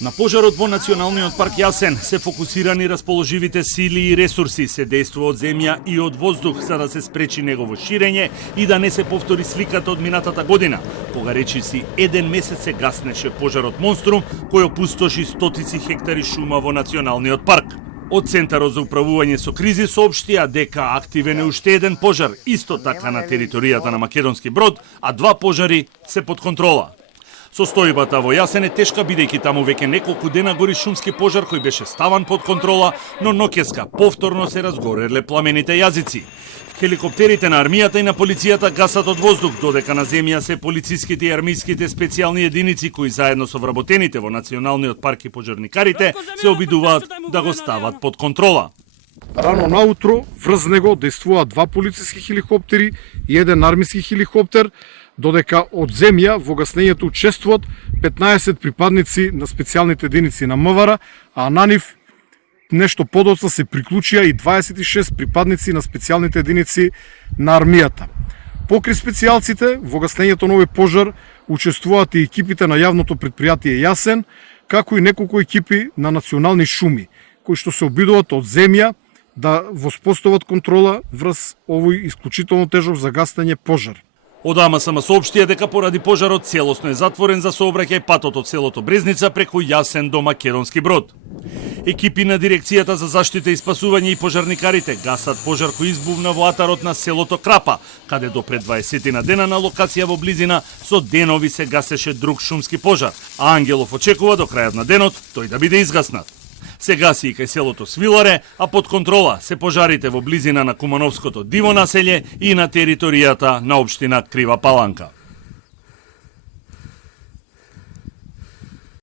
На пожарот во Националниот парк Јасен се фокусирани расположивите сили и ресурси, се действува од земја и од воздух за да се спречи негово ширење и да не се повтори сликата од минатата година, кога речиси еден месец се гаснеше пожарот Монструм, кој опустоши стотици хектари шума во Националниот парк. Од Центарот за управување со кризи соопштија дека активен е уште еден пожар, исто така на територијата на Македонски Брод, а 2 пожари се под контрола. Состојбата во Јасен е тешка, бидејќи таму веќе неколку дена гори шумски пожар кој беше ставан под контрола, но ноќеска повторно се разгореле пламените јазици. Хеликоптерите на армијата и на полицијата гасат од воздух, додека на земја се полициските и армиските специјални единици кои заедно со вработените во Националниот парк и пожарникарите се обидуваат да го стават под контрола. Рано наутро врз него действуваат 2 полициски хеликоптери и 1 армиски хеликоптер, додека од земја во гаснењето учествуваат 15 припадници на специјалните единици на МВР, а на нив нешто подоцна се приклучија и 26 припадници на специјалните единици на армијата. Покри специјалците, во гаснењето на овој пожар учествуваат и екипите на јавното предпријатие Јасен, како и неколку екипи на национални шуми, кои што се обидуваат од земја да воспостават контрола врз овој исклучително тежок за гаснење пожар. Од АМСМ соопштија дека поради пожарот целосно е затворен за сообраќај патот од селото Брезница преку Јасен до Македонски Брод. Екипи на Дирекцијата за заштита и спасување и пожарникарите гасат пожар кој избувна во атарот на селото Крапа, каде до пред 20 на дена на локација во близина со денови се гасеше друг шумски пожар, а Ангелов очекува до крајот на денот тој да биде изгаснат. Се гаси и кај селото Свиларе, а под контрола се пожарите во близина на Кумановското диво населје и на територијата на општина Крива Паланка.